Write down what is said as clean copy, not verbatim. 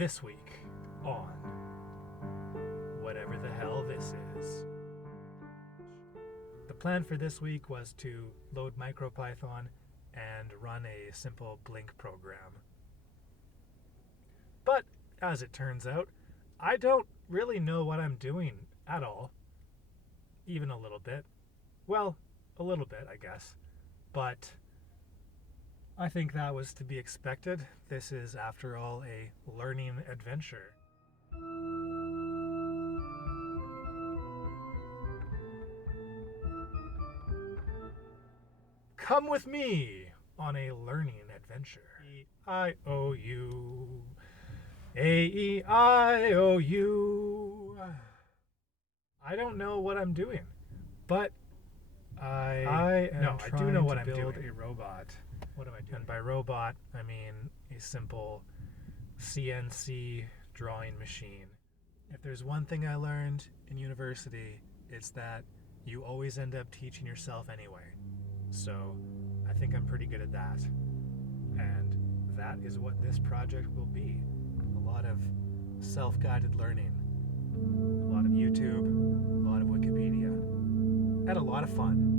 This week on whatever the hell this is. The plan for this week was to load MicroPython and run a simple Blink program. But, as it turns out, I don't really know what I'm doing at all. Even a little bit. Well, a little bit, I guess. But I think that was to be expected. This is, after all, a learning adventure. Come with me on a learning adventure. E-I-O-U. A-E-I-O-U. I don't know what I'm doing, but I do know what I'm doing. A robot. What am I doing? And by robot, I mean a simple CNC drawing machine. If there's one thing I learned in university, it's that you always end up teaching yourself anyway. So I think I'm pretty good at that. And that is what this project will be. A lot of self-guided learning. A lot of YouTube, a lot of Wikipedia, and a lot of fun.